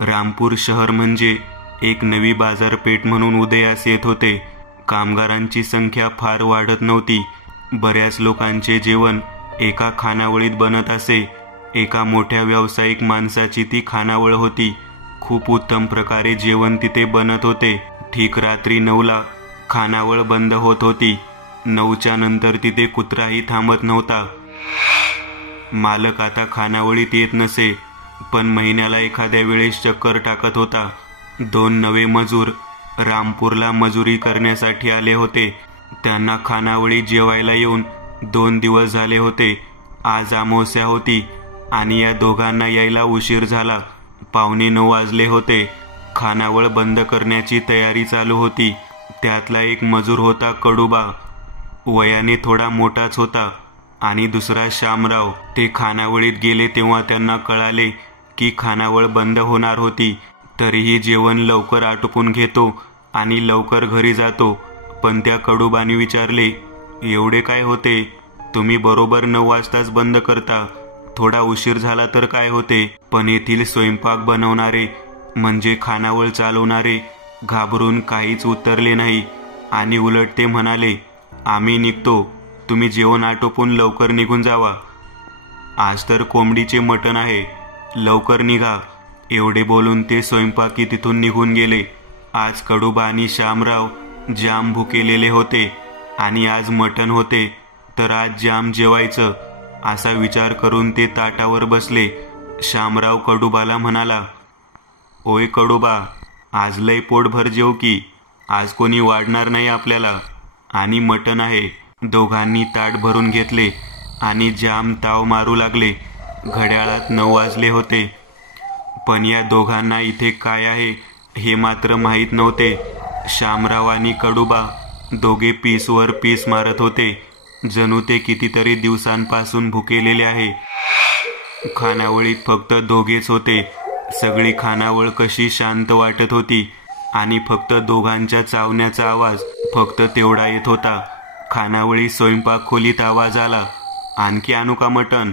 रामपूर शहर म्हणजे एक नवी बाजारपेठ म्हणून उदयास येत होते. कामगारांची संख्या फार वाढत नव्हती. बऱ्याच लोकांचे जेवण एका खानावळीत बनत असे. एका मोठ्या व्यावसायिक माणसाची ती खानावळ होती. खूप उत्तम प्रकारे जेवण तिथे बनत होते. ठीक रात्री 9ला खानावळ बंद होत होती. 9च्या नंतर तिथे कुत्राही थांबत नव्हता. मालक आता खानावळीत येत नसे, पण महिन्याला एखाद्या वेळेस चक्कर टाकत होता. 2 नवे मजूर रामपूरला मजुरी करण्यासाठी आले होते. त्यांना खानावळीत जेवायला येऊन 2 दिवस झाले होते. आज अमावस्या होती आणि या दोघांना यायला उशीर झाला. 9:15 वाजले होते. खानावळ बंद करण्याची तयारी चालू होती. त्यातला एक मजूर होता कडूबा. वयाने थोडा मोठाच होता. आणि दुसरा शामराव. ते खानावळीत गेले तेव्हा त्यांना कळाले की खानावळ बंद होणार होती. तरीही जेवण लवकर आटोपून घेतो आणि लवकर घरी जातो. पण त्या कडूबाने विचारले, एवढे काय होते? तुम्ही बरोबर 9 वाजताच बंद करता. थोडा उशीर झाला तर काय होते? पण येथील स्वयंपाक बनवणारे म्हणजे खानावळ चालवणारे घाबरून काहीच उत्तरले नाही आणि उलट ते म्हणाले, आम्ही निघतो, तुम्ही जेवण आटोपून लवकर निघून जावा. आज तर कोंबडीचे मटण आहे, लवकर निघा. एवढे बोलून ते स्वयंपाकी तिथून निघून गेले. आज कडूबा आणि शामराव जाम भुकेलेले होते आणि आज मटण होते, तर आज जाम जेवायचं असा विचार करून ते ताटावर बसले. शामराव कडूबाला म्हणाला, ओय कडूबा, आज लय पोटभर जेव की, आज कोणी वाढणार नाही आपल्याला आणि मटण आहे. दोघांनी ताट भरून घेतले आणि जाम ताव मारू लागले. घड्याळात 9 वाजले होते. पण या दोघांना इथे काय आहे हे मात्र माहीत नव्हते. शामराव आणि कडूबा दोघे पीसवर पीस मारत होते, जणू ते कितीतरी दिवसांपासून भुकेलेले आहे. खानावळीत फक्त दोघेच होते. सगळी खानावळ कशी शांत वाटत होती आणि फक्त दोघांच्या चावण्याचा आवाज फक्त तेवढा येत होता. खानावळी स्वयंपाक खोलीत आवाज आला, आणखी आणू का मटण?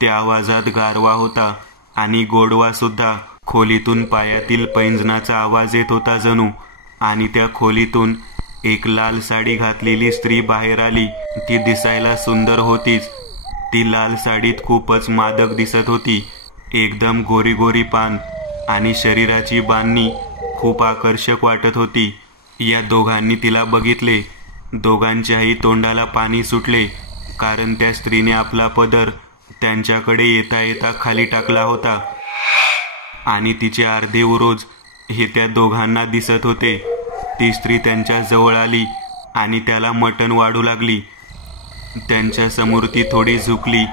त्या आवाजात गारवा होता आणि गोडवा सुद्धा. खोलीतून पायातील पैंजणाचा आवाज येत होता जणू. आणि त्या खोलीतून एक लाल साडी घातलेली स्त्री बाहेर आली. ती दिसायला सुंदर होतीच. ती लाल साडीत खूपच मादक दिसत होती. एकदम गोरी गोरी पान आणि शरीराची बांधणी खूप आकर्षक वाटत होती. या दोघांनी तिला बघितले. दोघांच्याही तोंडाला पाणी सुटले, कारण त्या स्त्रीने आपला पदर त्यांच्याकडे येता येता खाली टाकला होता आणि तिचे अर्धे उरोज हे त्या दोघांना दिसत होते. ती स्त्री त्यांच्या जवळ आली आणि त्याला मटण वाढू लागली. त्यांच्या समोर ती थोडी झुकली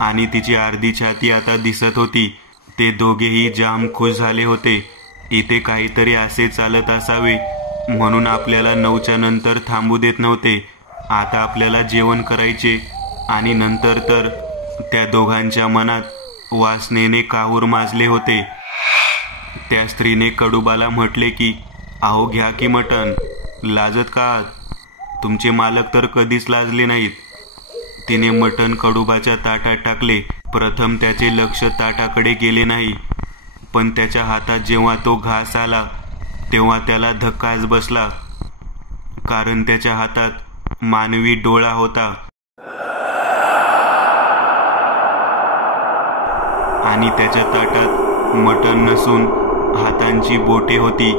आणि तिची अर्धी छाती आता दिसत होती. ते दोघेही जाम खुश झाले होते. इथे काहीतरी असे चालत असावे म्हणून आपल्याला 9च्या नंतर थांबू देत नव्हते. आता आपल्याला जेवण करायचे आणि नंतर तर. त्या दोघांच्या मनात वासनेने काहूर माजले होते. त्या स्त्रीने कडूबाला म्हटले की, अहो घ्या की मटण, लाजत का आहात? तुमचे मालक तर कधीच लाजले नाहीत. तिने मटण कडूबाच्या ताटात टाकले. प्रथम त्याचे लक्ष ताटाकडे गेले नाही, पण त्याच्या हातात जेव्हा तो घास आला तेव्हा त्याला धक्काच बसला, कारण त्याच्या हातात मानवी डोळा होता आणि त्याच्या ताटात मटण नसून हातांची बोटे होती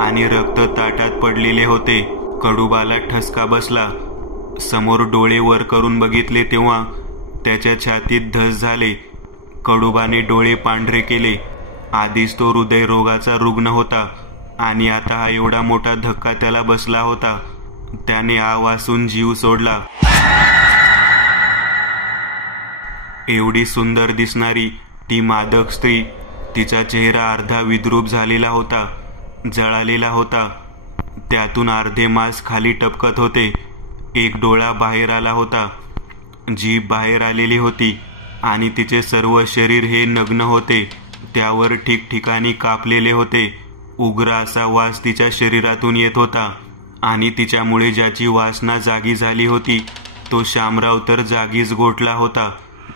आणि रक्त ताटात पडलेले होते. कडूबाला ठसका बसला. समोर डोळे वर करून बघितले तेव्हा त्याच्या छातीत धस झाले. कडूबाने डोळे पांढरे केले. आधीच तो हृदयरोगाचा रुग्ण होता आणि आता हा एवढा मोठा धक्का त्याला बसला होता. त्याने आ वासून जीव सोडला. एवढी सुंदर दिसणारी ती मादक स्त्री, तिचा चेहरा अर्धा विद्रूप झालेला होता, जळालेला होता. त्यातून अर्धे मांस खाली टपकत होते. एक डोळा बाहेर आला होता. जीभ बाहेर आलेली होती आणि तिचे सर्व शरीर हे नग्न होते. त्यावर ठिकठिकाणी कापलेले होते. उग्र असा वास तिच्या शरीरातून येत होता आणि तिच्यामुळे ज्याची वासना जागी झाली होती तो शामराव तर जागीच गोठला होता.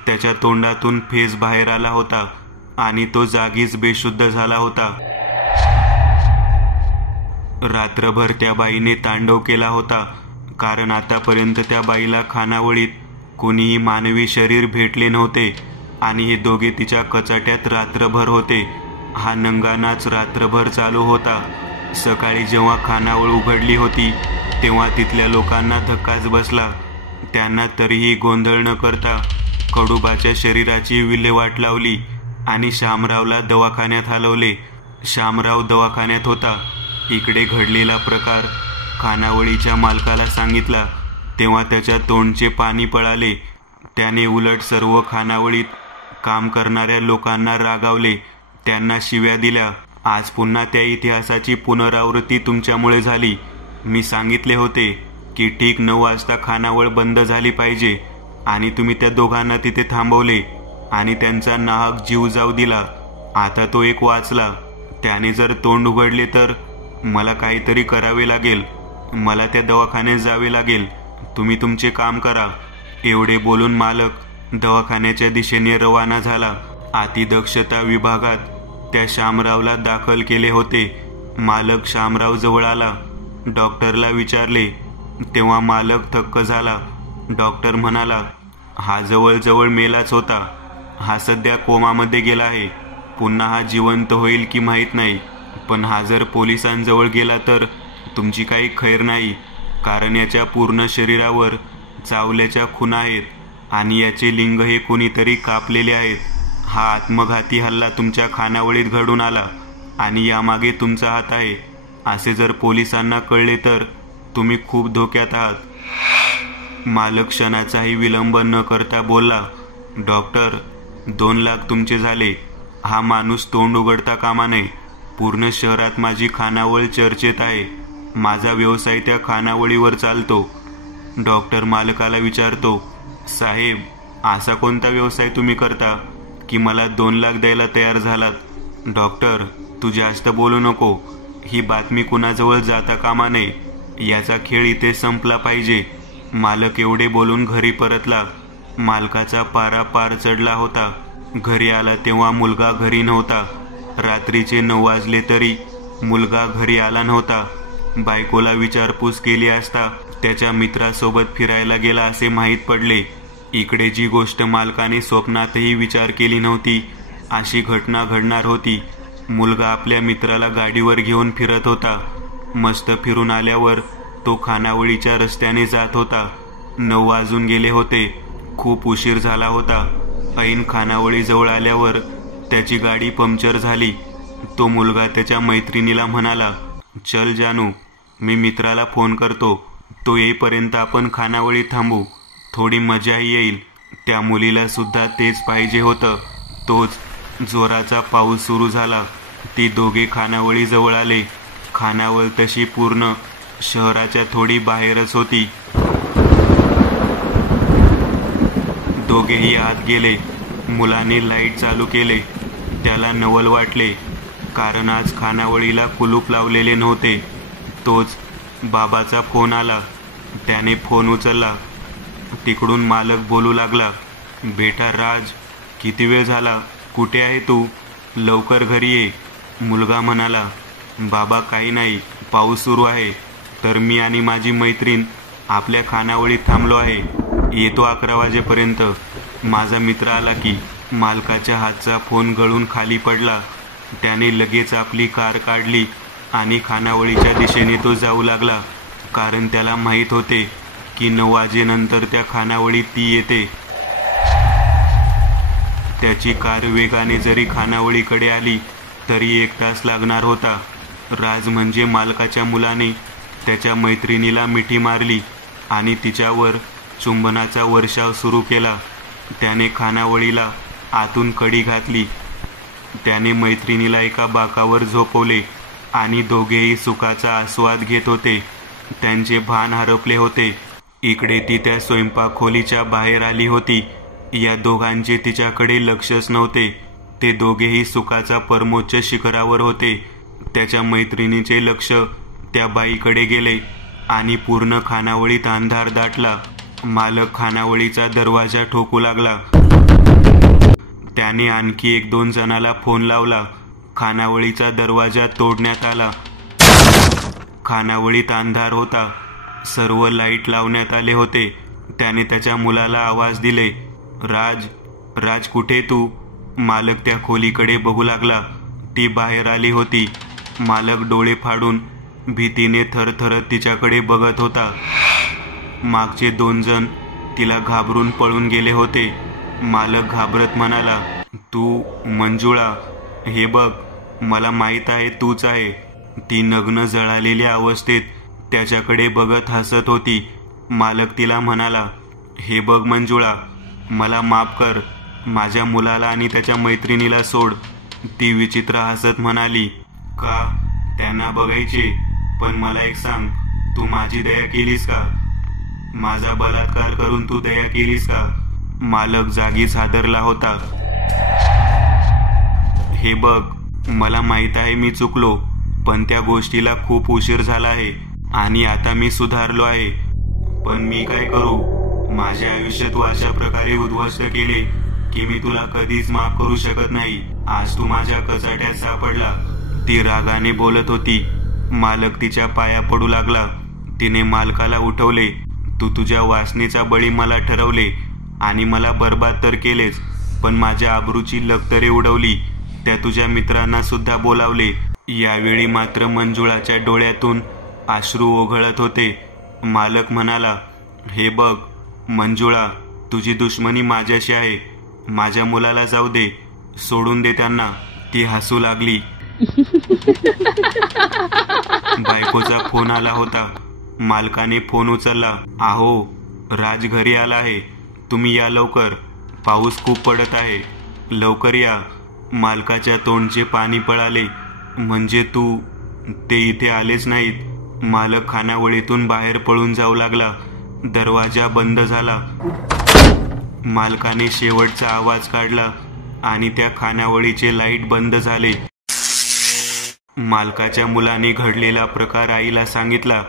त्याच्या तोंडातून फेस बाहेर आला होता आणि तो जागीच बेशुद्ध झाला होता. रात्रभर त्या बाईने तांडव केला होता, कारण आतापर्यंत त्या बाईला खानावळीत कोणीही मानवी शरीर भेटले नव्हते आणि हे दोघे तिच्या कचाट्यात रात्रभर होते. हा नंगानाच रात्रभर चालू होता. सकाळी जेव्हा खानावळ उघडली होती तेव्हा तिथल्या लोकांना धक्काच बसला. त्यांना तरीही गोंधळ न करता कडुबाच्या शरीराची विल्हेवाट लावली आणि शामरावला दवाखान्यात हलवले. शामराव दवाखान्यात होता. इकडे घडलेला प्रकार खानावळीच्या मालकाला सांगितला तेव्हा त्याच्या तोंडचे पाणी पळाले. त्याने उलट सर्व खानावळीत काम करणाऱ्या लोकांना रागावले, त्यांना शिव्या दिल्या. आज पुन्हा त्या इतिहासाची पुनरावृत्ती तुमच्यामुळे झाली. मी सांगितले होते की ठीक 9 वाजता खानावळ बंद झाली पाहिजे आणि तुम्ही त्या दोघांना तिथे थांबवले आणि त्यांचा नाहक जीव जाऊ दिला. आता तो एक वाचला. त्याने जर तोंड उघडले तर मला काहीतरी करावे लागेल. मला त्या दवाखान्यात जावे लागेल. तुम्ही तुमचे काम करा. एवढे बोलून मालक दवाखान्याच्या दिशेने रवाना झाला. अतिदक्षता विभागात त्या शामरावला दाखल केले होते. मालक शामराव जवळ आला. डॉक्टरला विचारले तेव्हा मालक थक्क झाला. डॉक्टर म्हणाला, हा जवळजवळ मेलाच होता. हा सध्या कोमामध्ये गेला आहे. पुन्हा हा जिवंत होईल की माहीत नाही, पण हा जर पोलिसांजवळ गेला तर तुमची काही खैर नाही, कारण याच्या पूर्ण शरीरावर चावल्याच्या खुणा आहेत आणि याचे लिंग हे कुणीतरी कापलेले आहेत. हा आत्मघाती हल्ला तुमच्या खानावळीत घडून आला आणि यामागे तुमचा हात आहे. असे जर पोलिसांना कळले तर तुम्ही खूप धोक्यात आहात. मालक क्षणाचाही विलंब न करता बोलला, डॉक्टर 2 लाख तुमचे झाले. हा माणूस तोंड उघडता कामा नये. पूर्ण शहरात माझी खानावळ चर्चेत आहे. माझा व्यवसाय त्या खानावळीवर चालतो. डॉक्टर मालकाला विचारतो, साहेब असा कोणता व्यवसाय तुम्ही करता की मला 2 लाख द्यायला तयार झालात? डॉक्टर तू जास्त बोलू नको. ही बातमी कुणाजवळ जाता कामा नये. याचा खेळ इथे संपला पाहिजे. मालक एवढे बोलून घरी परतला. मालकाचा पारा पार चढला होता. घरी आला तेव्हा मुलगा घरी नव्हता. रात्रीचे 9 वाजले तरी मुलगा घरी आला नव्हता. बायकोला विचारपूस केली असता त्याच्या मित्रासोबत फिरायला गेला असे माहीत पडले. इकडे जी गोष्ट मालकाने स्वप्नातही विचार केली नव्हती अशी घटना घडणार होती. मुलगा आपल्या मित्राला गाडीवर घेऊन फिरत होता. मस्त फिरून आल्यावर तो खानावळीच्या रस्त्याने जात होता. 9 वाजून गेले होते. खूप उशीर झाला होता. ऐन खानावळीजवळ आल्यावर त्याची गाडी पंक्चर झाली. तो मुलगा त्याच्या मैत्रिणीला म्हणाला, चल जानू, मी मित्राला फोन करतो. तो येईपर्यंत आपण खानावळीत थांबू. थोडी मजाही येईल. त्या मुलीला सुद्धा तेच पाहिजे होतं. तोच जोराचा पाऊस सुरू झाला. ती दोघे खानावळीजवळ आले. खानावळ तशी पूर्ण शहराच्या थोडी बाहेरच होती. दोघेही आत गेले. मुलाने लाईट चालू केले. त्याला नवल वाटले, कारण आज खानावळीला कुलूप लावलेले नव्हते. तोच बाबाचा फोन आला. त्याने फोन उचलला. तिकडून मालक बोलू लागला, बेटा राज, किती वेळ झाला? कुठे आहे तू? लवकर घरी ये. मुलगा म्हणाला, बाबा काही नाही, पाऊस सुरू आहे, तर मी आणि माझी मैत्रीण आपल्या खानावळीत थांबलो आहे. येतो 11 वाजेपर्यंत. माझा मित्र आला की. मालकाच्या हातचा फोन गळून खाली पडला. त्याने लगेच आपली कार काढली आणि खानावळीच्या दिशेने तो जाऊ लागला, कारण त्याला माहीत होते की 9 वाजेनंतर त्या खानावळीत ती येते. त्याची कार वेगाने जरी खानावळीकडे आली तरी 1 तास लागणार होता. राज म्हणजे मालकाच्या मुलाने त्याच्या मैत्रिणीला मिठी मारली आणि तिच्यावर चुंबनाचा वर्षाव सुरू केला. त्याने खानावळीला आतून कडी घातली. त्याने मैत्रिणीला एका बाकावर झोपवले आणि दोघेही सुखाचा आस्वाद घेत होते. त्यांचे भान हरपले होते. इकडे ती त्या स्वयंपाक खोलीच्या बाहेर आली होती. या दोघांचे तिच्याकडे लक्षच नव्हते. ते दोघेही सुखाचा परमोच्च शिखरावर होते. त्याच्या मैत्रिणीचे लक्ष त्या बाईकडे गेले आणि पूर्ण खानावळीत अंधार दाटला. मालक खानावळीचा दरवाजा ठोकू लागला. त्याने आणखी 1-2 जणाला फोन लावला. खानावळीचा दरवाजा तोडण्यात आला. खानावळीत अंधार होता. सर्व लाईट लावण्यात आले होते. त्याने त्याच्या मुलाला आवाज दिले, राज, राज कुठे तू? मालक त्या खोलीकडे बघू लागला. ती बाहेर आली होती. मालक डोळे फाडून भीतीने थरथरत तिच्याकडे बघत होता. मागचे 2 जण तिला घाबरून पळून गेले होते. मालक घाबरत म्हणाला, तू मंजुळा, हे बघ, मला माहीत आहे तूच आहे. ती नग्न जळालेल्या अवस्थेत त्याच्याकडे बघत हसत होती. मालक तिला म्हणाला, हे बघ मंजुळा, मला माफ कर, माझ्या मुलाला आणि त्याच्या मैत्रिणीला सोड. ती विचित्र हसत म्हणाली, का? त्यांना बघायचे, पण मला एक सांग, तू माझी दया केलीस का? माझा बलात्कार करून तू दया केलीस का? मालक जागीच हादरला होता. हे बघ, मला माहित आहे मी चुकलो, पण त्या गोष्टीला खूप उशीर झाला आहे आणि आता मी सुधारलो आहे. पण मी काय करू? माझ्या आयुष्यात तू अशा प्रकारे उद्ध्वस्त केले की मी तुला कधीच माफ करू शकत नाही. आज तू माझ्या कचाट्यात सापडला. ती रागाने बोलत होती. मालक तिच्या पाया पडू लागला. तिने मालकाला उठवले, तू तुझ्या वासनेचा बळी मला ठरवले आणि मला बर्बाद तर केलेच, पण माझ्या आबरूची लक्तरे उडवली. त्या तुझ्या मित्रांना सुद्धा बोलावले. यावेळी मात्र मंजुळाच्या डोळ्यातून अश्रू ओघळत होते. मालक म्हणाला, हे बघ मंजुळा, तुझी दुश्मनी माझ्याशी आहे. माझ्या मुलाला जाऊ दे, सोडून दे त्यांना. ती हसू लागली. बायकोचा फोन आला होता. मालकाने फोन उचलला. आहो, राज घरी आला आहे, तुम्ही या लवकर, पाऊस खूप पडत आहे, लवकर या. मालकाच्या तोंडचे पाणी पळाले. म्हणजे तू? ते इथे आलेच नाहीत. मालक खानावळीतून बाहेर पळून जाऊ लागला. दरवाजा बंद झाला. मालकाने शेवटचा आवाज काढला आणि त्या खानावळीचे लाईट बंद झाले. मालकाच्या मुलाने घडलेला प्रकार आईला सांगितला.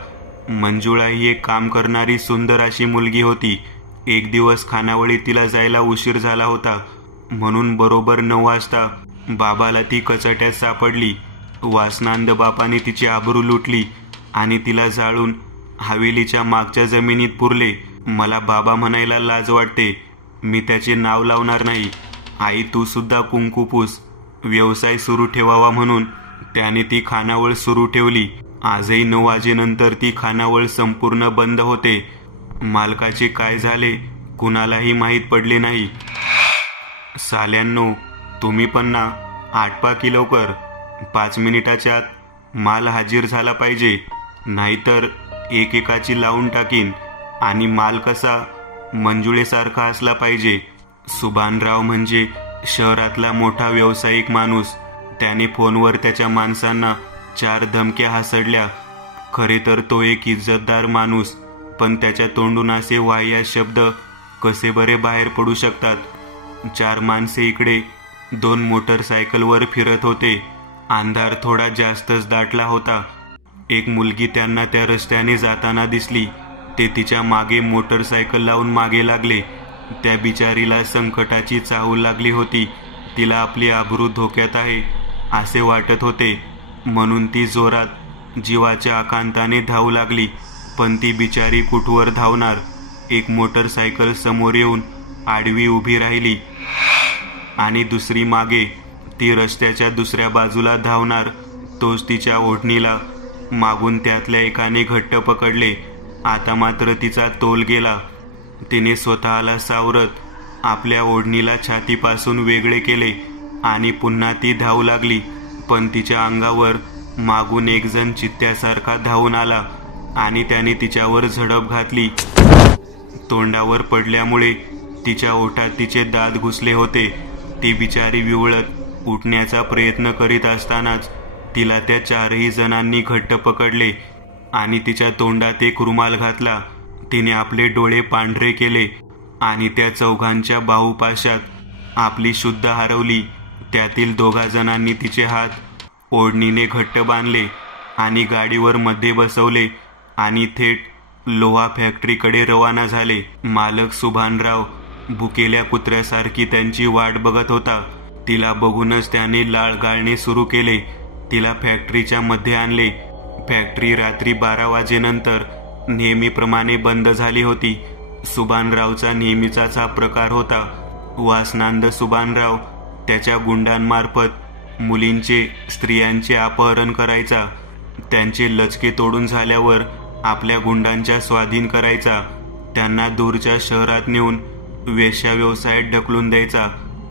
मंजुळा ही एक काम करणारी सुंदर अशी मुलगी होती. एक दिवस खानावळीत तिला जायला उशीर झाला होता, म्हणून बरोबर 9 वाजता बाबाला ती कचाट्यात सापडली. वासनांद बापाने तिची आबरू लुटली आणि तिला जाळून हवेलीच्या मागच्या जमिनीत पुरले. मला बाबा म्हणायला लाज वाटते, मी त्याचे नाव लावणार नाही. आई, तू सुद्धा कुंकू पूस. व्यवसाय सुरू ठेवावा म्हणून त्याने ती खानावळ सुरू ठेवली. आजही 9 वाजेनंतर ती खानावळ संपूर्ण बंद होते. मालकाचे काय झाले कुणालाही माहीत पडले नाही. साल्यांनो, तुम्ही पण ना, आटपा की लवकर. 5 मिनिटाच्या आत माल हाजीर झाला पाहिजे, नाहीतर एकेकाची लावून टाकीन. आणि माल कसा? मंजुळेसारखा असला पाहिजे. सुभानराव म्हणजे शहरातला मोठा व्यावसायिक माणूस. त्याने फोनवर त्याच्या माणसांना 4 धमक्या हासडल्या. खरे तर तो एक इज्जतदार माणूस, पण त्याच्या तोंडून असे वाह्य शब्द कसे बरे बाहेर पडू शकतात? 4 माणसे इकडे 2 मोटरसायकलवर फिरत होते. अंधार थोडा जास्तच दाटला होता. एक मुलगी त्यांना त्या रस्त्याने जाताना दिसली. ते तिच्या मागे मोटरसायकल लावून मागे लागले. त्या बिचारीला संकटाची चाहूल लागली होती. तिला आपली आबरू धोक्यात आहे असे वाटत होते, म्हणून ती जोरात जीवाच्या आकांताने धावू लागली. पण ती बिचारी कुठवर धावणार? एक मोटरसायकल समोर येऊन आडवी उभी राहिली आणि दुसरी मागे. ती रस्त्याच्या दुसऱ्या बाजूला धावणार. तोच तिच्या ओढणीला मागून त्यातल्या एकाने घट्ट पकडले. आता मात्र तिचा तोल गेला. तिने स्वतःला सावरत आपल्या ओढणीला छातीपासून वेगळे केले आणि पुन्हा ती धावू लागली. पण तिच्या अंगावर मागून एक जण चित्त्यासारखा धावून आला आणि त्याने तिच्यावर झडप घातली. तोंडावर पडल्यामुळे तिच्या ओठात तिचे दात घुसले होते. ती बिचारी विवळत उठण्याचा प्रयत्न करीत असतानाच तिला त्या 4ही जणांनी घट्ट पकडले आणि तिच्या तोंडात एक रुमाल घातला. तिने आपले डोळे पांढरे केले आणि त्या 4घांच्या बाहुपाशात आपली शुद्ध हरवली. त्यातील 2 जणांनी तिचे हात ओढणीने घट्ट बांधले आणि गाडीवर मध्ये बसवले आणि थेट लोहा फॅक्टरीकडे रवाना झाले. मालक सुभानराव भुकेल्या कुत्र्यासारखी त्यांची वाट बघत होता. तिला बघूनच त्याने लाळ गाळणे सुरू केले. तिला फॅक्टरीच्या मध्ये आणले. फॅक्टरी रात्री 12 वाजेनंतर नेहमीप्रमाणे बंद झाली होती. सुभानरावचा नेहमीचाच हा प्रकार होता. वासनांद सुभानराव त्याच्या गुंडांमार्फत मुलींचे, स्त्रियांचे अपहरण करायचा. त्यांचे लचके तोडून झाल्यावर आपल्या गुंडांच्या स्वाधीन करायचा. त्यांना दूरच्या शहरात नेऊन वेश्या व्यवसायात ढकलून द्यायचा.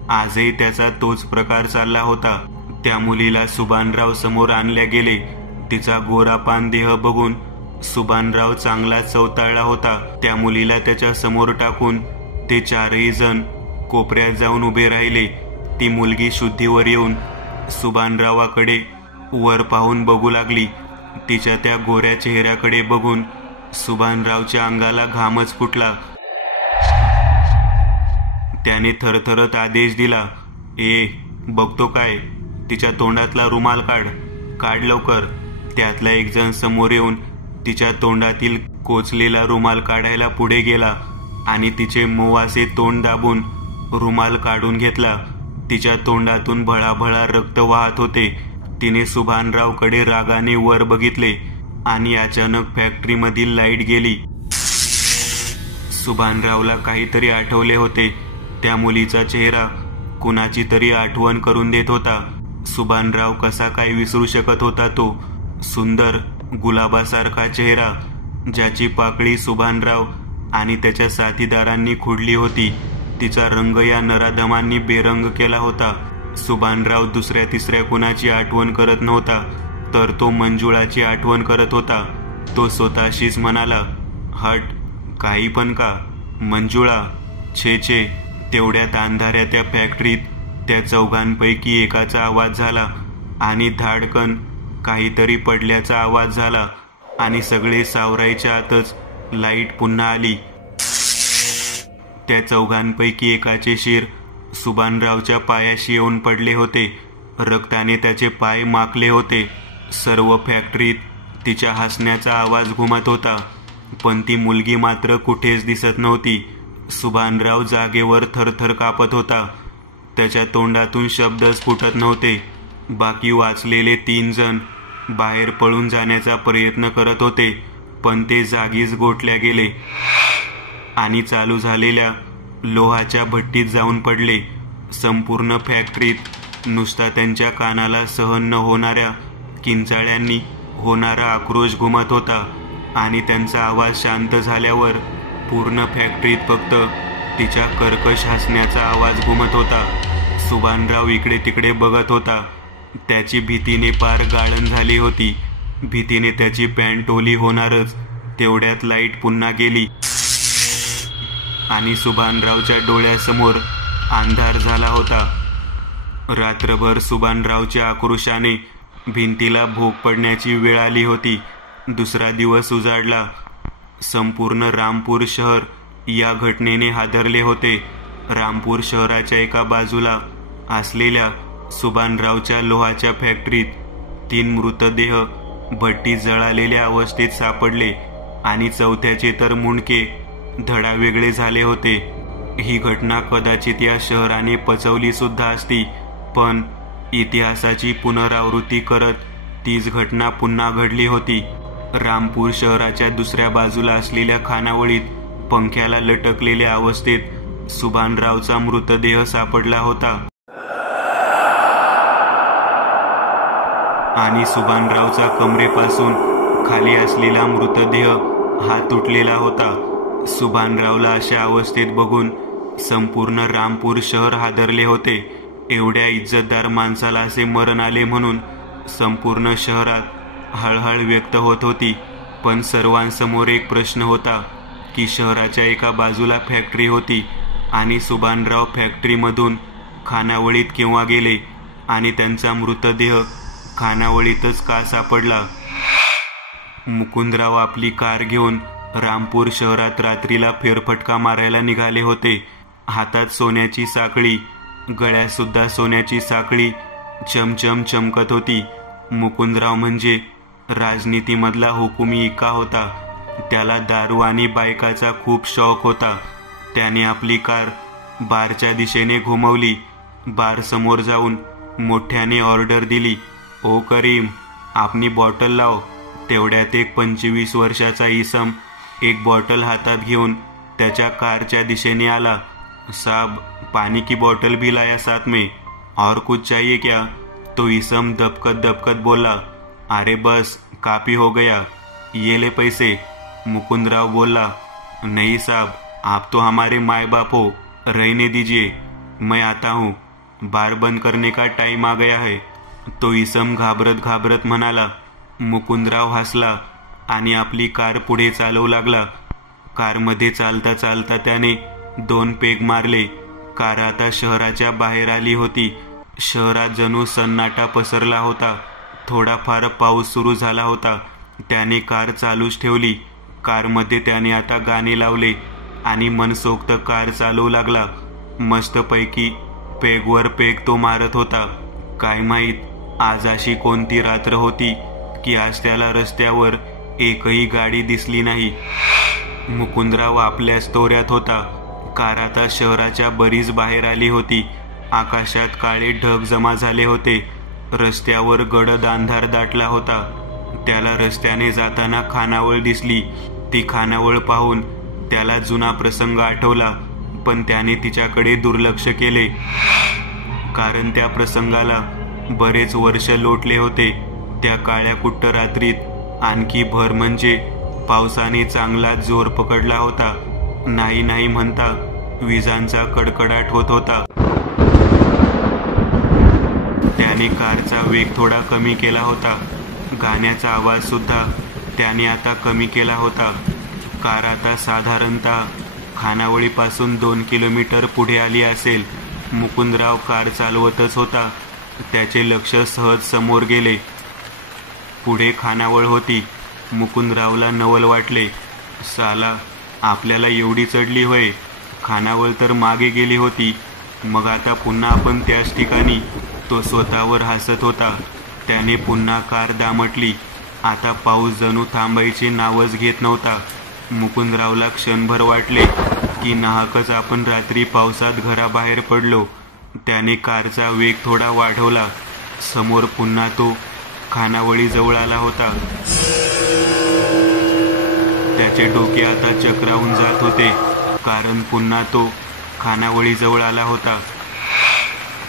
आजही त्याचा तोच प्रकार चालला होता. त्या मुलीला सुभानराव समोर आणल्या गेले. तिचा गोरापान देह बघून सुभानराव चांगला चवताळला होता. त्या मुलीला त्याच्या समोर टाकून ते 4ही जण कोपऱ्यात जाऊन उभे राहिले. ती मुलगी शुद्धीवर येऊन सुभानरावाकडे वर पाहून बघू लागली. तिच्या त्या गोऱ्या चेहऱ्याकडे बघून सुभानरावच्या अंगाला घामच फुटला. त्याने थरथरत आदेश दिला, "ए, बघतो काय? तिच्या तोंडातला रुमाल काढ, काढ लवकर." त्यातला एक जण समोर येऊन तिच्या तोंडातील कोचलेला रुमाल काढायला पुढे गेला आणि तिचे मऊ असे तोंड दाबून रुमाल काढून घेतला. तिच्या तोंडातून भळाभळा रक्त वाहत होते. तिने सुभानरावकडे रागाने वर बघितले आणि अचानक फॅक्टरीमधील लाईट गेली. सुभानरावला काहीतरी आठवले होते. त्या मुलीचा चेहरा कुणाची तरी आठवण करून देत होता. सुभानराव कसा काय विसरू शकत होता तो सुंदर गुलाबासारखा चेहरा, ज्याची पाकळी सुभानराव आणि त्याच्या साथीदारांनी खुडली होती. तिचा रंग या नराधमांनी बेरंग केला होता. सुभानराव दुसऱ्या तिसऱ्या कुणाची आठवण करत नव्हता, तर तो मंजुळाची आठवण करत होता. तो स्वतःशीच म्हणाला, "हट, काही पण का मंजुळा? छे छे." तेवढ्यात अंधाऱ्या त्या फॅक्टरीत त्या चौघांपैकी एकाचा आवाज झाला आणि धाडकन काहीतरी पडल्याचा आवाज झाला आणि सगळे सावरायच्या आतच लाईट पुन्हा आली. त्या चौघांपैकी एकाचे शिर सुभानरावच्या पायाशी येऊन पडले होते. रक्ताने त्याचे पाय माखले होते. सर्व फॅक्टरीत तिच्या हसण्याचा आवाज घुमत होता, पण ती मुलगी मात्र कुठेच दिसत नव्हती. सुभानराव जागेवर थरथर कापत होता. त्याच्या तोंडातून शब्दच फुटत नव्हते. बाकी वाचलेले 3 जण बाहेर पळून जाण्याचा प्रयत्न करत होते, पण ते जागीच गोठल्या गेले आणि चालू झालेल्या लोहाच्या भट्टीत जाऊन पडले. संपूर्ण फॅक्टरीत नुसता त्यांच्या कानाला सहन न होणाऱ्या किंचाळ्यांनी होणारा आक्रोश घुमत होता आणि त्यांचा आवाज शांत झाल्यावर पूर्ण फॅक्टरीत फक्त तिच्या कर्कश हसण्याचा आवाज घुमत होता. सुभानराव इकडे तिकडे बघत होता. त्याची भीतीने पार गाळण झाली होती. भीतीने त्याची पॅन्ट ओली होणारच. तेवढ्यात लाईट पुन्हा गेली आणि सुभानरावच्या डोळ्यासमोर अंधार झाला होता. रात्रभर सुभानरावच्या आक्रोशाने भिंतीला भोग पडण्याची वेळ आली होती. दुसरा दिवस उजाडला. संपूर्ण रामपूर शहर या घटनेने हादरले होते. रामपूर शहराच्या एका बाजूला असलेल्या सुभानरावच्या लोहाच्या फॅक्टरीत 3 मृतदेह भट्टीत जळालेल्या अवस्थेत सापडले आणि चौथ्याचे तर मुंडके धडा वेगळे झाले होते. ही घटना कदाचित या शहराने पचवली सुद्धा असती, पण इतिहासाची पुनरावृत्ती करत तीच घटना पुन्हा घडली होती. रामपूर शहराच्या दुसऱ्या बाजूला असलेल्या खानावळीत पंख्याला लटकलेल्या अवस्थेत सुभानरावचा मृतदेह सापडला होता आणि सुभानरावचा कमरेपासून खाली असलेला मृतदेह हा तुटलेला होता. सुभानरावला अशा अवस्थेत बघून संपूर्ण रामपूर शहर हादरले होते. एवढ्या इज्जतदार माणसाला असे मरण आले म्हणून संपूर्ण शहरात हळहळ व्यक्त होत होती. पण सर्वांसमोर एक प्रश्न होता की शहराच्या एका बाजूला फॅक्टरी होती आणि सुभानराव फॅक्टरीमधून खानावळीत केव्हा गेले आणि त्यांचा मृतदेह खानावळीतच का सापडला. मुकुंदराव आपली कार घेऊन रामपूर शहरात रात्रीला फेरफटका मारायला निघाले होते. हातात सोन्याची साखळी, गळ्यात सुद्धा सोन्याची साखळी चमचम चमकत होती. मुकुंदराव म्हणजे राजनीतीमधला हुकुमी इक्का होता. त्याला दारू आणि बायकाचा खूप शौक होता. त्याने आपली कार बारच्या दिशेने घुमवली. बार समोर जाऊन मोठ्याने ऑर्डर दिली, ओ करीम, आपनी बॉटल लाव. तेवढ्यात एक 25 वर्षाचा इसम एक बॉटल हातात घेऊन त्याच्या कारच्या दिशेने आला. साहब, पानी की बॉटल भी लाया साथ में, और कुछ चाहिए क्या? तो इसम दबकत दबकत बोला, अरे बस काफी हो गया, ये ले पैसे. मुकुंदराव बोला, नहीं साहब, आप तो हमारे माए बाप हो, रहने दीजिए, मैं आता हूँ, बार बंद करने का टाइम आ गया है. तो इसम घाबरत घाबरत म्हणाला. मुकुंदराव हसला आणि आपली कार पुढे चालवू लागला. कारमध्ये चालता चालता त्याने 2 पेग मारले. कार आता शहराच्या बाहेर आली होती. शहरात जणू सन्नाटा पसरला होता. थोडाफार पाऊस सुरू झाला होता. त्याने कार चालूच ठेवली. कारमध्ये त्याने आता गाणे लावले आणि मनसोक्त कार चालवू लागला. मस्तपैकी पेगवर पेग तो मारत होता. काय माहीत आज अशी कोणती रात्र होती की आज त्याला रस्त्यावर एकही गाडी दिसली नाही. मुकुंदराव आपल्याच तोऱ्यात होता. कार आता शहराच्या बरीच बाहेर आली होती. आकाशात काळे ढग जमा झाले होते. रस्त्यावर गडद अंधार दाटला होता. त्याला रस्त्याने जाताना खानावळ दिसली. ती खानावळ पाहून त्याला जुना प्रसंग आठवला, पण त्याने तिच्याकडे दुर्लक्ष केले, कारण त्या प्रसंगाला बरेच वर्ष लोटले होते. त्या काळ्या कुट्ट रात्रीत आणखी भर म्हणजे पावसाने चांगला जोर पकडला होता. नाही नाही म्हणता विजांचा कडकडाट होत होता. त्याने कारचा वेग थोडा कमी केला होता. गाण्याचा आवाज सुद्धा त्याने आता कमी केला होता. कार आता साधारणतः खानावळीपासून 2 किलोमीटर पुढे आली असेल. मुकुंदराव कार चालवतच होता. त्याचे लक्ष सहज समोर गेले. पुढे खानावळ होती. मुकुंदरावला नवल वाटले. साला, आपल्याला एवढी चढली होय, खानावळ तर मागे गेली होती, मग आता पुन्हा आपण त्याच ठिकाणी. तो स्वतःवर हसत होता. त्याने पुन्हा कार दामटली. आता पाऊस जणू थांबायची नावच घेत नव्हता. मुकुंदरावला क्षणभर वाटले की नाहकच आपण रात्री पावसात घराबाहेर पडलो. त्याने कारचा वेग थोडा वाढवला. समोर पुन्हा तो खानावळीजवळ आला होता. त्याचे डोके आता चक्रावून जात होते, कारण पुन्हा तो खानावळीजवळ आला होता.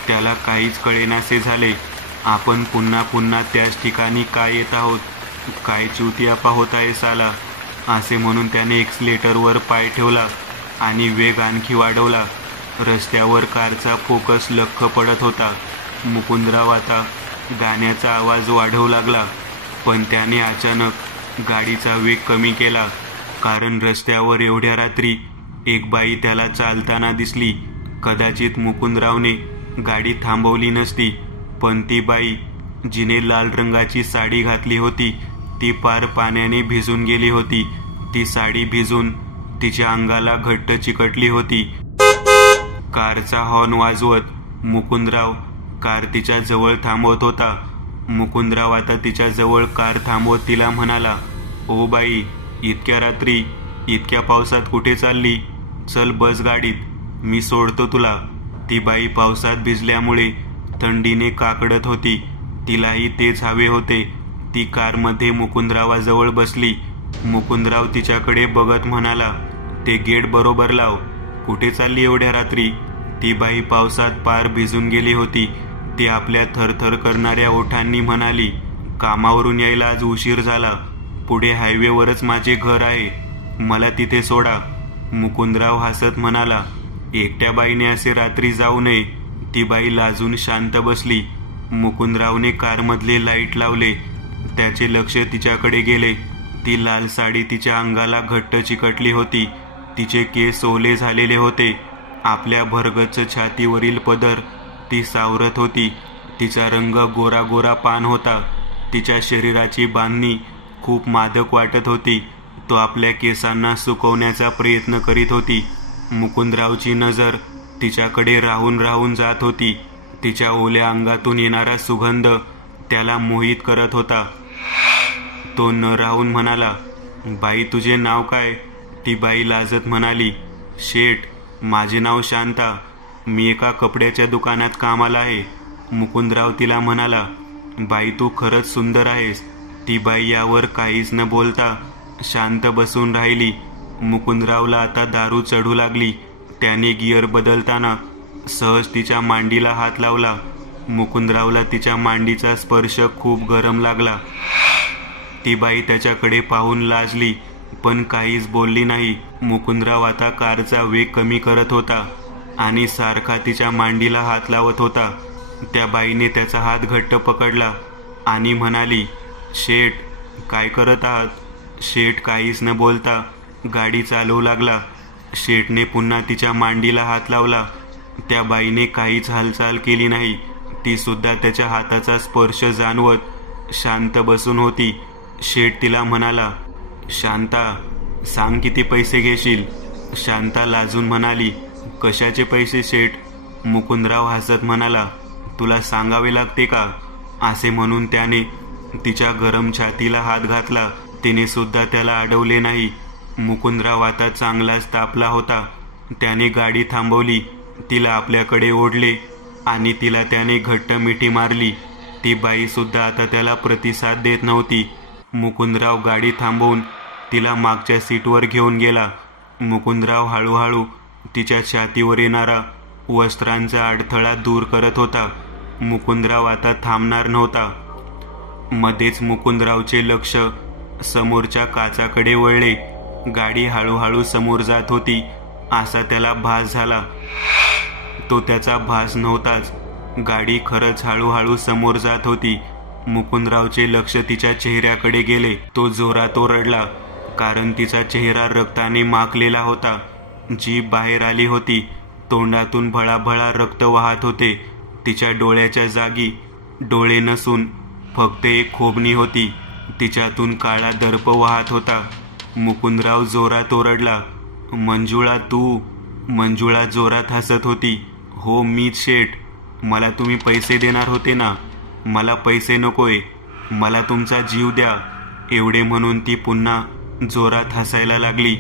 त्याला काहीच कळेनासे झाले. आपण पुन्हा पुन्हा त्याच ठिकाणी काय येत आहोत? काय चुतियापा होत आहे साला, असे म्हणून त्याने एक्सलेटरवर पाय ठेवला आणि वेग आणखी वाढवला. रस्त्यावर कारचा फोकस लख्ख पडत होता. मुकुंदराव आता गाण्याचा आवाज वाढवू लागला, पण त्याने अचानक गाडीचा वेग कमी केला, कारण रस्त्यावर एवढ्या रात्री एक बाई त्याला चालताना दिसली. कदाचित मुकुंदरावने गाडी थांबवली नसती, पण ती बाई, जिने लाल रंगाची साडी घातली होती, ती पार पाण्याने भिजून गेली होती. ती साडी भिजून तिच्या अंगाला घट्ट चिकटली होती. कारचा हॉर्न वाजवत मुकुंदराव कार तिच्या जवळ थांबवत होता. मुकुंदराव आता तिच्या जवळ कार थांबवत तिला म्हणाला, ओ बाई, इतक्या रात्री इतक्या पावसात कुठे चालली? चल बस गाडीत, मी सोडतो तुला. ती बाई पावसात भिजल्यामुळे थंडीने काकडत होती. तिलाही तेच हवे होते. ती कारमध्ये मुकुंदरावाजवळ बसली. मुकुंदराव तिच्याकडे बघत म्हणाला, ते गेट बरोबर लाव. कुठे चालली एवढ्या रात्री? ती बाई पावसात पार भिजून गेली होती. ती आपल्या थरथर करणाऱ्या ओठांनी म्हणाली, कामावरून यायला आज उशीर झाला. पुढे हायवेवरच माझे घर आहे, मला तिथे सोडा. मुकुंदराव हसत म्हणाला, एकट्या बाईने असे रात्री जाऊ नये. ती बाई लाजून शांत बसली. मुकुंदरावने कारमधले लाईट लावले. त्याचे लक्ष तिच्याकडे गेले. ती लाल साडी तिच्या अंगाला घट्ट चिकटली होती. तिचे केस ओले झालेले होते. आपल्या भरगच्च छातीवरील पदर ती सावरत होती. तिचा रंग गोरा गोरा पान होता. तिच्या शरीराची बांधणी खूप मादक वाटत होती. तो आपल्या केसांना सुकवण्याचा प्रयत्न करीत होती. मुकुंदरावची नजर तिच्याकडे राहून राहून जात होती. तिच्या ओल्या अंगातून येणारा सुगंध त्याला मोहित करत होता. तो न राहून म्हणाला, बाई, तुझे नाव काय? ती बाई लाजत म्हणाली, शेठ. माझे नाव शांता, मी एका कपड्याच्या दुकानात कामाला आहे. मुकुंदराव तिला म्हणाला. बाई, तू खरंच सुंदर आहेस. ती बाई यावर काहीच न बोलता शांत बसून राहिली. मुकुंदरावला आता दारू चढू लागली. त्याने गिअर बदलताना सहज तिच्या मांडीला हात लावला. मुकुंदरावला तिच्या मांडीचा स्पर्श खूप गरम लागला. ती बाई त्याच्याकडे पाहून लाजली, पण काहीच बोलली नाही. मुकुंदराव आता कारचा वेग कमी करत होता आणि सारखा तिच्या मांडीला हात लावत होता. त्या बाईने त्याचा हात घट्ट पकडला आणि म्हणाली, शेठ, काय करत आहात? शेठ काहीच न बोलता गाडी चालवू लागला. शेठने पुन्हा तिच्या मांडीला हात लावला. त्या बाईने काहीच हालचाल केली नाही. ती सुद्धा त्याच्या हाताचा स्पर्श जाणवत शांत बसून होती. शेठ तिला म्हणाला, शांता, सांग किती पैसे घेशील? शांता लाजून म्हणाली, कशाचे पैसे शेठ? मुकुंदराव हसत म्हणाला, तुला सांगावे लागते का? असे म्हणून त्याने तिच्या गरम छातीला हात घातला. तिने सुद्धा त्याला अडवले नाही. मुकुंदराव आता चांगलाच तापला होता. त्याने गाडी थांबवली, तिला आपल्याकडे ओढले आणि तिला त्याने घट्ट मिठी मारली. ती बाई सुद्धा आता त्याला प्रतिसाद देत नव्हती. मुकुंदराव गाडी थांबवून तिला मागच्या सीटवर घेऊन गेला. मुकुंदराव हळूहळू तिच्या छातीवर येणारा वस्त्रांचा अडथळा दूर करत होता. मुकुंदराव आता थांबणार नव्हता. मध्येच मुकुंदरावचे लक्ष समोरच्या काचाकडे वळले. गाडी हळूहळू समोर जात होती असा त्याला भास झाला. तो त्याचा भास नव्हताच. गाडी खरंच हळूहळू समोर जात होती. मुकुंदरावचे लक्ष तिच्या चेहऱ्याकडे गेले. तो जोरात ओरडला, कारण तिचा चेहरा रक्ताने माखलेला होता. जीभ बाहेर आली होती. तोंडातून भळाभळा रक्त वाहत होते. तिच्या डोळ्याच्या जागी डोळे नसून फक्त एक खोबणी होती. तिच्यातून काळा दर्प वाहत होता. मुकुंदराव जोरात ओरडला, मंजुळा तू? मंजुळा जोरात हसत होती. हो, मीच शेठ. मला तुम्ही पैसे देणार होते ना? मला पैसे नकोय, मला तुमचा जीव द्या. एवढे म्हणून ती पुन्हा जोरात हसायला लागली.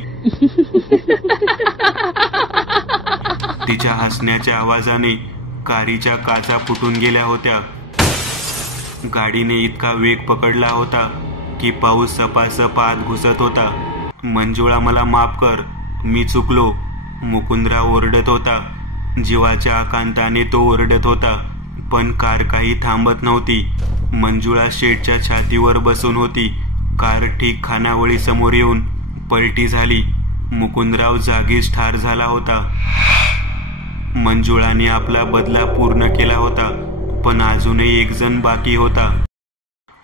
तिच्या हसण्याच्या आवाजाने कारच्या काचा फुटून गेल्या होत्या. गाडीने इतका वेग पकडला होता की पाऊस सपासप आत घुसत होता. मंजुळा, मला माफ कर, मी चुकलो. मुकुंदराव ओरडत होता. जीवाच्या आकांताने तो ओरडत होता, पण कार काही थांबत नव्हती. मंजुळा शेठच्या छातीवर बसून होती. कार ठीक खानावळी समोर येऊन पलटी झाली. मुकुंदराव जागीच ठार झाला होता. मंजुळाने आपला बदला पूर्ण केला होता, पण अजूनही एक जण बाकी होता.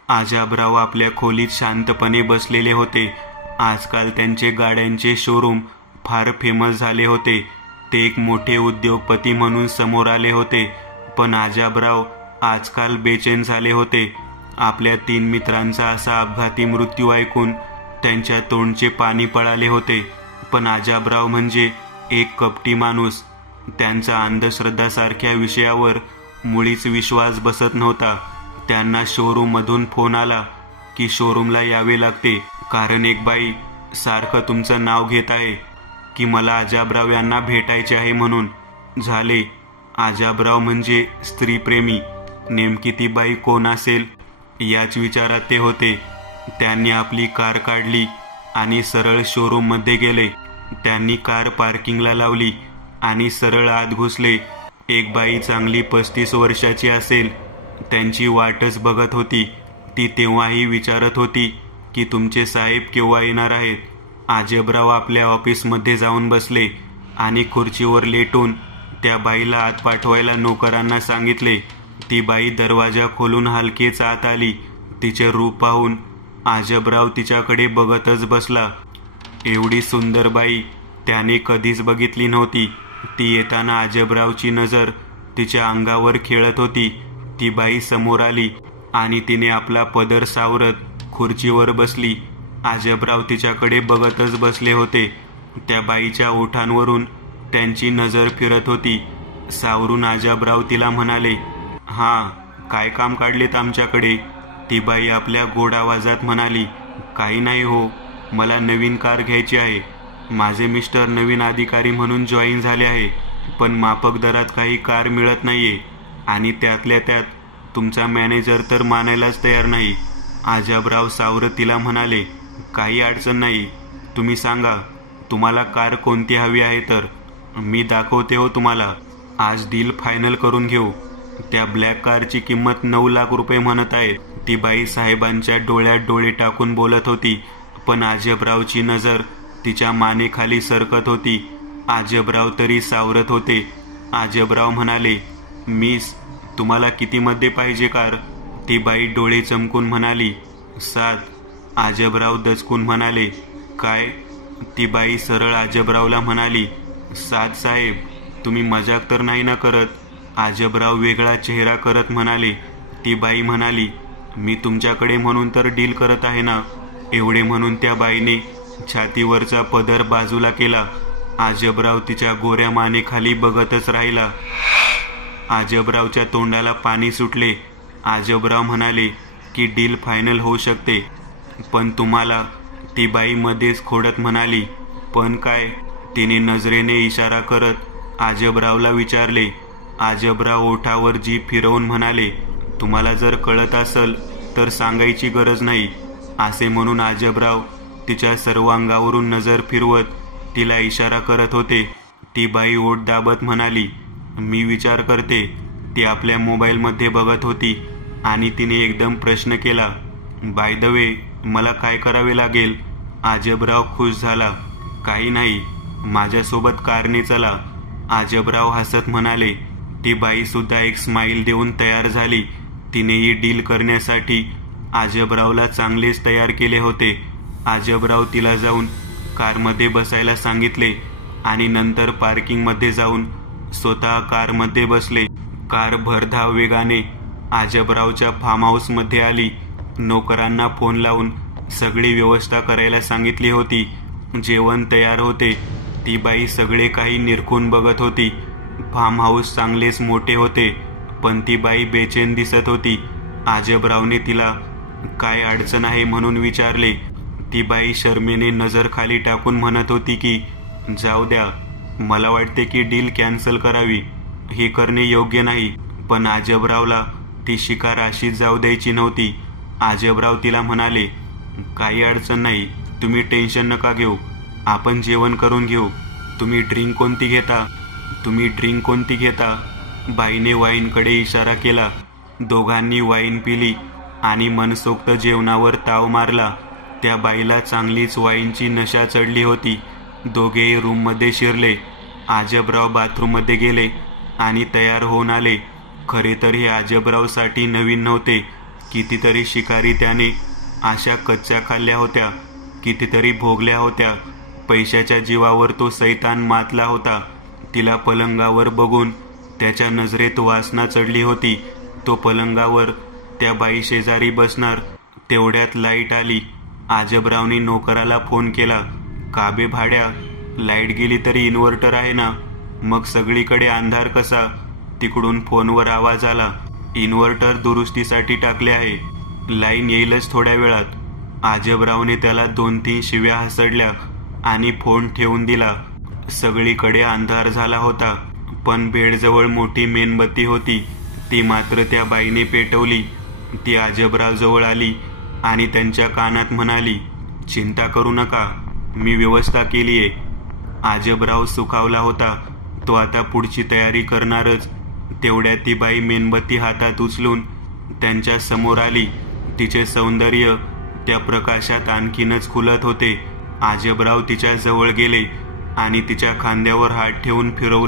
आजाबराव आपल्या खोलीत शांतपणे बसलेले होते. आजकाल त्यांचे गाड्यांचे शोरूम फार फेमस झाले होते. ते एक मोठे उद्योगपती म्हणून समोर आले होते. पण आजाबराव आजकाल बेचैन झाले होते. आपल्या 3 मित्रांचा असा अपघाती मृत्यू ऐकून त्यांच्या तोंडचे पाणी पळाले होते. पण आजाबराव म्हणजे एक कपटी माणूस. त्यांचा अंधश्रद्धासारख्या विषयावर मुळीच विश्वास बसत नव्हता. त्यांना शोरूममधून फोन आला की शोरूमला यावे लागते, कारण एक बाई सारखं तुमचं नाव घेत आहे की मला आजाबराव यांना भेटायचे आहे म्हणून. झाले. आजाबराव म्हणजे स्त्रीप्रेमी. नेमकी ती बाई कोण असेल याच विचारात ते होते. त्यांनी आपली कार काढली आणि सरळ शोरूममध्ये गेले. त्यांनी कार पार्किंगला लावली आणि सरळ आत घुसले. एक बाई चांगली 35 वर्षाची असेल. त्यांची वाटच बघत होती. ती तेव्हाही विचारत होती की तुमचे साहेब केव्हा येणार आहेत. आजाबराव आपल्या ऑफिसमध्ये जाऊन बसले आणि खुर्चीवर लेटून त्या बाईला आत पाठवायला नोकरांना सांगितले. ती बाई दरवाजा खोलून हलकेच आत आली. तिचे रूप पाहून आजाबराव तिच्याकडे बघतच बसला. एवढी सुंदर बाई त्याने कधीच बघितली नव्हती. ती येताना आजाबरावची नजर तिच्या अंगावर खेळत होती. ती बाई समोर आली आणि तिने आपला पदर सावरत खुर्चीवर बसली. आजाबराव तिच्याकडे बघतच बसले होते. त्या बाईच्या ओठांवरून त्यांची नजर फिरत होती. सावरून आजाबराव तिला म्हणाले, हां, काय काम काढलेत आमच्याकडे? ती बाई आपल्या गोड आवाजात म्हणाली, काही नाही हो, मला नवीन कार घ्यायची आहे. माझे मिस्टर नवीन अधिकारी म्हणून जॉईन झाले आहे, पण माफक दरात काही कार मिळत नाहीये आणि त्यातल्या त्यात तुमचा मॅनेजर तर मानायलाच तयार नाही. अजबराव सावरत तिला म्हणाले, काही अडचण नाही, तुम्ही सांगा तुम्हाला कार कोणती हवी आहे तर मी दाखवते हो तुम्हाला. आज डील फायनल करून घेऊ. त्या ब्लॅक कारची किंमत 9 लाख रुपये म्हणत आहे. ती बाई साहेबांच्या डोळ्यात डोळे टाकून बोलत होती, पण अजबरावची नजर तिच्या मानेखाली सरकत होती. अजबराव तरी सावरत होते. अजबराव म्हणाले, मिस तुम्हाला कितीमध्ये पाहिजे कार? ती बाई डोळे चमकून म्हणाली, 7. अजबराव दचकून म्हणाले, काय? ती बाई सरळ अजबरावला म्हणाली, 7 साहेब, तुम्ही मजाक तर नाही ना करत? अजबराव वेगळा चेहरा करत म्हणाले. ती बाई म्हणाली, मी तुमच्याकडे म्हणून तर डील करत आहे ना. एवढे म्हणून त्या बाईने छातीवरचा पदर बाजूला केला. अजबराव तिच्या गोऱ्या मानेखाली बघतच राहिला. अजबरावच्या तोंडाला पाणी सुटले. अजबराव म्हणाले की डील फायनल होऊ शकते, पण तुम्हाला? ती बाई मध्येच खोडत म्हणाली, पण काय? तिने नजरेने इशारा करत अजबरावला विचारले. अजबराव ओठावर जीभ फिरवून म्हणाले, तुम्हाला जर कळत असेल तर सांगायची गरज नाही. असे म्हणून अजबराव तिच्या सर्व अंगावरून नजर फिरवत तिला इशारा करत होते. ती बाई ओठ दाबत म्हणाली, मी विचार करते. ती आपल्या मोबाईलमध्ये बघत होती आणि तिने एकदम प्रश्न केला, बाय द वे मला काय करावे लागेल? अजबराव खुश झाला. काही नाही, माझ्यासोबत कारने चला. अजबराव हसत म्हणाले. ती बाई सुद्धा एक स्माईल देऊन तयार झाली. तिनेही डील करण्यासाठी अजबरावला चांगलेच तयार केले होते. अजबराव तिला जाऊन कारमध्ये बसायला सांगितले आणि नंतर पार्किंगमध्ये जाऊन स्वतः कारमध्ये बसले. कार भरधाव वेगाने अजबरावच्या फार्म हाऊसमध्ये आली. नोकरांना फोन लावून सगळी व्यवस्था करायला सांगितली होती. जेवण तयार होते. ती बाई सगळे काही निरखून बघत होती. फार्म हाऊस चांगलेच मोठे होते, पण ती बाई बेचैन दिसत होती. अजबरावने तिला काय अडचण आहे म्हणून विचारले. ती बाई शर्मेने नजर खाली टाकून म्हणत होती की जाऊ द्या, मला वाटते की डील कॅन्सल करावी. हे करणे योग्य नाही. पण अजबरावला ती शिकार अशीच जाऊ द्यायची नव्हती. अजबराव तिला म्हणाले, काही अडचण नाही, तुम्ही टेन्शन नका घेऊ, आपण जेवण करून घेऊ. तुम्ही ड्रिंक कोणती घेता? बाईने वाईनकडे इशारा केला. दोघांनी वाईन पिली आणि मनसोक्त जेवणावर ताव मारला. त्या बाईला चांगलीच वाईनची नशा चढली होती. दोघेही रूममध्ये शिरले. अजबराव बाथरूममध्ये गेले आणि तयार होऊन आले. खरे तर हे अजबरावसाठी नवीन नव्हते. कितीतरी शिकारी त्याने अशा कच्च्या खाल्ल्या होत्या, कितीतरी भोगल्या होत्या. पैशाच्या जीवावर तो सैतान मातला होता. तिला पलंगावर बघून त्याच्या नजरेत वासना चढली होती. तो पलंगावर त्या बाई शेजारी बसणार. तेवढ्यात लाईट आली. अजबरावने नोकराला फोन केला, काबे भाड्या, लाईट गेली तरी इन्व्हर्टर आहे ना? मग सगळीकडे अंधार कसा? तिकडून फोनवर आवाज आला, इन्व्हर्टर दुरुस्तीसाठी टाकले आहे, लाईन येईलच थोड्या वेळात. अजबरावने त्याला 2-3 शिव्या हसडल्या आणि फोन ठेवून दिला. सगळीकडे अंधार झाला होता, पण बेडजवळ मोठी मेणबत्ती होती. ती मात्र त्या बाईने पेटवली. ती अजबराव जवळ आली आणि त्यांच्या कानात म्हणाली, चिंता करू नका, मी व्यवस्था केलीये. अजबराव सुखावला होता. तो आता पुढची तयारी करणारच. तेवढ्यात ती बाई मेणबत्ती हातात उचलून त्यांच्या समोर आली. तिचे सौंदर्य त्या प्रकाशात आणखीनच खुलत होते. अजबराव तिच्या जवळ गेले आणि तिच्या खांद्यावर हात ठेवून फिरवू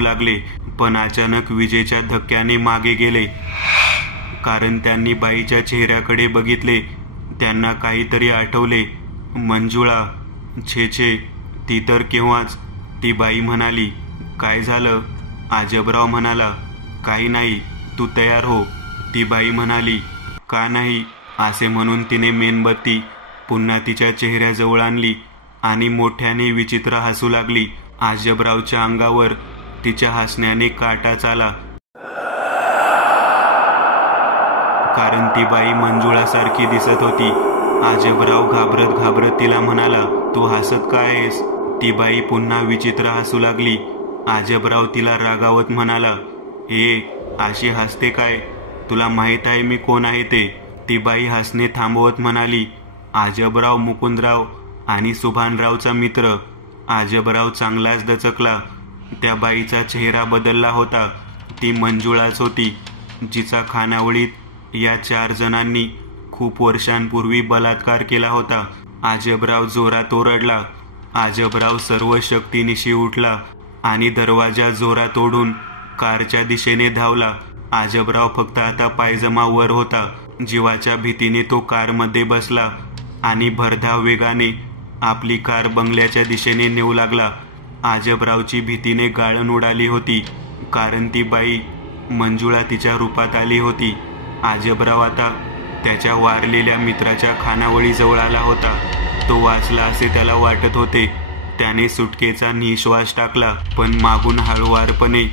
लागले. पण अचानक विजेच्या धक्क्याने मागे गेले, कारण त्यांनी बाईच्या चेहऱ्याकडे बघितले. त्यांना काहीतरी आठवले. मंजुळा, छे, ती तर केव्हाच. ती बाई म्हणाली, काय झालं? अजबराव म्हणाला, काही नाही, तू तयार हो. ती बाई म्हणाली, का नाही? असे म्हणून तिने मेणबत्ती पुन्हा तिच्या चेहऱ्याजवळ आणली आणि मोठ्याने विचित्र हसू लागली. अजबरावच्या अंगावर तिच्या हसण्याने काटाच आला, कारण ती बाई मंजुळासारखी दिसत होती. आजबराव घाबरत घाबरत तिला म्हणाला, तू हसत काय आहेस? ती बाई पुन्हा विचित्र हसू लागली. आजबराव तिला रागावत म्हणाला, अशी हसते काय? तुला माहीत आहे मी कोण आहे ते? ती बाई हसणे थांबवत म्हणाली, आजबराव मुकुंदराव आणि सुभानरावचा मित्र. आजबराव चांगलाच दचकला. त्या बाईचा चेहरा बदलला होता. ती मंजुळाच होती, जिचा खानावळीत या 4 जणांनी खूप वर्षांपूर्वी बलात्कार केला होता. आजबराव जोरात ओरडला. आजबराव सर्व शक्तीनिशी उठला आणि दरवाजा जोरात ओढून कारच्या दिशेने धावला. आजबराव फक्त आता पायजमा वर होता. जीवाच्या भीतीने तो कारमध्ये बसला आणि भरधाव वेगाने आपली कार बंगल्याच्या दिशेने नेऊ लागला. आजबरावची भीतीने गाळण उडाली होती, कारण ती बाई मंजुळा तिच्या रूपात आली होती. आजबराव आता त्याच्या वारलेल्या मित्राच्या खानावळीजवळ आला होता. तो वाचला असे त्याला वाटत होते. त्याने सुटकेचा निश्वास टाकला, पण मागून हळुवारपणे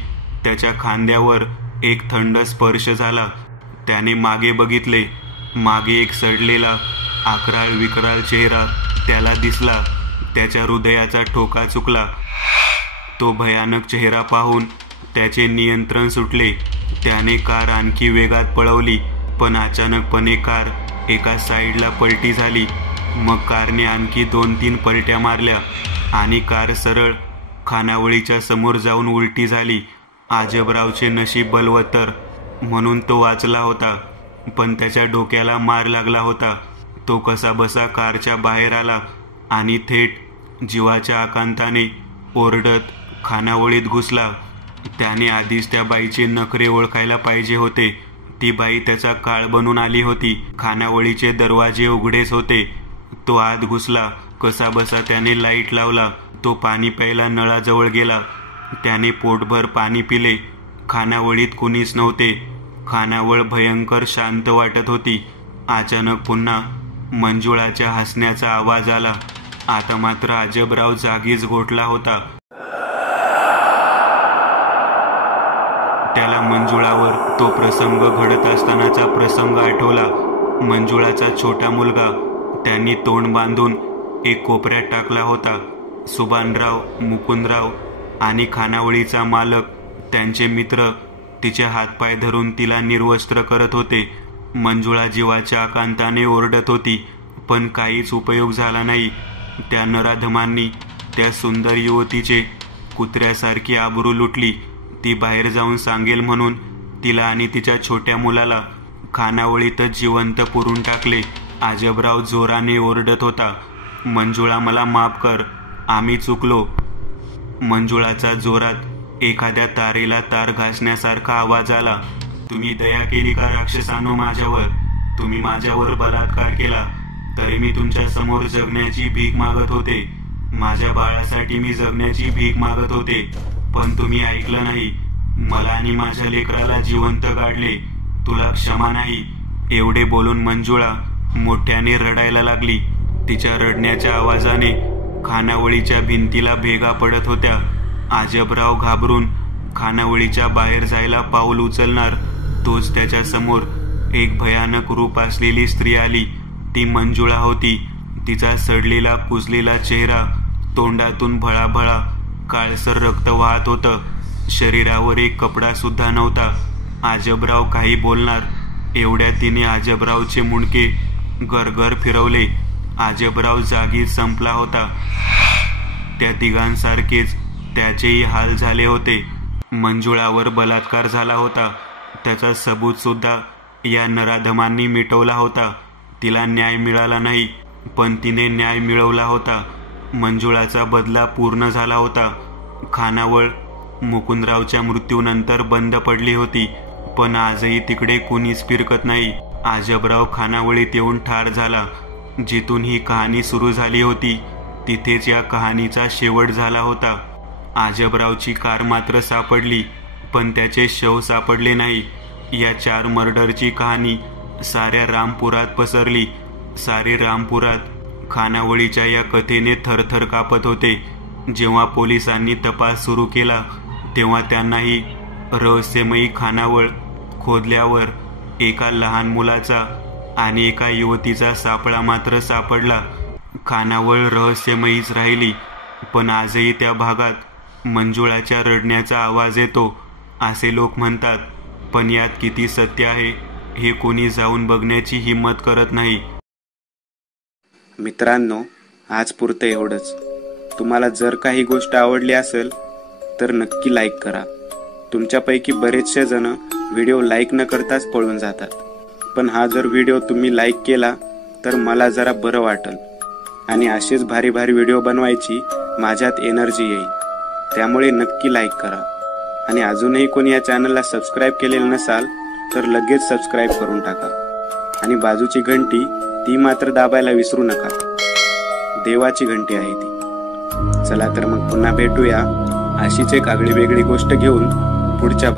त्याच्या खांद्यावर एक थंड स्पर्श झाला. त्याने मागे बघितले. मागे एक सडलेला आकराळ विकराळ चेहरा त्याला दिसला. त्याच्या हृदयाचा ठोका चुकला. तो भयानक चेहरा पाहून त्याचे नियंत्रण सुटले. त्याने कार आणखी वेगात पळवली, पण अचानकपणे कार एका साईडला पलटी झाली. मग कारने आणखी 2-3 पलट्या मारल्या आणि कार सरळ खानावळीच्या समोर जाऊन उलटी झाली. आजबरावचे नशीब बलवत्तर म्हणून तो वाचला होता, पण त्याच्या डोक्याला मार लागला होता. तो कसाबसा कारच्या बाहेर आला आणि थेट जीवाच्या आकांताने ओरडत खानावळीत घुसला. त्याने आधीच त्या बाईचे नखरे ओळखायला पाहिजे होते. ती बाई त्याचा काळ बनून आली होती. खानावळीचे दरवाजे उघडेच होते. तो आत घुसला. कसाबसा त्याने लाईट लावला. तो पाणी प्यायला नळाजवळ गेला. त्याने पोटभर पाणी पिले. खानावळीत कुणीच नव्हते. खानावळ भयंकर शांत वाटत होती. अचानक पुन्हा मंजुळाच्या हसण्याचा आवाज आला. आता मात्र आजबराव जागीच गोठला होता. त्याला मंजुळावर तो प्रसंग घडत असतानाचा प्रसंग आठवला. मंजुळाचा छोटा मुलगा त्यांनी तोंड बांधून एक कोपऱ्यात टाकला होता. सुभानराव, मुकुंदराव आणि खानावळीचा मालक त्यांचे मित्र तिचे हातपाय धरून तिला निर्वस्त्र करत होते. मंजुळा जीवाच्या आकांताने ओरडत होती, पण काहीच उपयोग झाला नाही. त्या नराधमांनी त्या सुंदर युवतीचे कुत्र्यासारखी आबरू लुटली. ती बाहेर जाऊन सांगेल म्हणून तिला आणि तिच्या छोट्या मुलाला खानावळीतच जिवंत पुरून टाकले. आजबराव जोराने ओरडत होता, मंजुळा मला माफ कर, आम्ही चुकलो. मंजुळाचा जोरात एखाद्या तारेला तार घासण्यासारखा आवाज आला. तुम्ही दया केली का राक्षसांनो माझ्यावर? तुम्ही माझ्यावर बलात्कार केला, तरी मी तुमच्या समोर जगण्याची भीक मागत होते. माझ्या बाळासाठी मी जगण्याची भीक मागत होते, पण तुम्ही ऐकलं नाही. मला आणि माझ्या लेकराला जिवंत काढले. तुला क्षमा नाही. एवढे बोलून मंजुळा मोठ्याने रडायला लागली. तिच्या रडण्याच्या आवाजाने खानावळीच्या भिंतीला भेगा पडत होत्या. आजबराव घाबरून खानावळीच्या बाहेर जायला पाऊल उचलणार, तोच त्याच्या समोर एक भयानक रूप असलेली स्त्री आली. ती मंजुळा होती. तिचा सडलेला कुजलेला चेहरा, तोंडातून भळाभळा काळसर रक्त वाहत होतं. शरीरावर एक कपडा सुद्धा नव्हता. आजबराव काही बोलणार एवढ्या तिने आजबरावचे मुंडके गरगर फिरवले. आजबराव जागीच संपला होता. त्या तिघांसारखेच त्याचेही हाल झाले होते. मंजुळावर बलात्कार झाला होता. त्याचा सबूत सुद्धा या नराधमांनी मिटवला होता. तिला न्याय मिळाला नाही, पण तिने न्याय मिळवला होता. मंजुळाचा बदला पूर्ण झाला होता. खानावळ मुकुंदरावच्या मृत्यूनंतर बंद पडली होती, पण आजही तिकडे कुणीच फिरकत नाही. आजबराव खानावळीत येऊन ठार झाला. जिथून ही कहाणी सुरू झाली होती, तिथेच या कहाणीचा शेवट झाला होता. आजबरावची कार मात्र सापडली, पण त्याचे शव सापडले नाही. या 4 मर्डरची कहाणी साऱ्या रामपुरात पसरली. सारे रामपुरात खानावळीच्या या कथेने थरथर कापत होते. जेव्हा पोलिसांनी तपास सुरू केला, तेव्हा त्यांनाही रहस्यमयी खानावळ खोदल्यावर एका लहान मुलाचा आणि एका युवतीचा सापळा मात्र सापडला. खानावळ रहस्यमयीच राहिली, पण आजही त्या भागात मंजुळाच्या रडण्याचा आवाज येतो असे लोक म्हणतात. पण यात किती सत्य आहे हे कोणी जाऊन बघण्याची हिंमत करत नाही. मित्रांनो, आज पुरतं एवढंच. तुम्हाला जर काही गोष्ट आवडली असेल तर नक्की लाईक करा. तुमच्यापैकी बरेचसे जण व्हिडिओ लाईक न करताच पळून जातात, पण हा जर व्हिडिओ तुम्ही लाईक केला तर मला जरा बरं वाटेल आणि असेच भारी भारी व्हिडिओ बनवायची माझ्यात एनर्जी येईल. त्यामुळे नक्की लाईक करा. आणि अजूनही कोणी या चॅनलला सबस्क्राईब केलेलं नसाल तर लगेच सबस्क्राईब करून टाका. आणि बाजूची घंटी ती मात्र दाबायला विसरू नका. देवाची घंटी आहे ती. चला तर मग पुन्हा भेटूया अशीच एक आगळी वेगळी गोष्ट घेऊन पुढच्या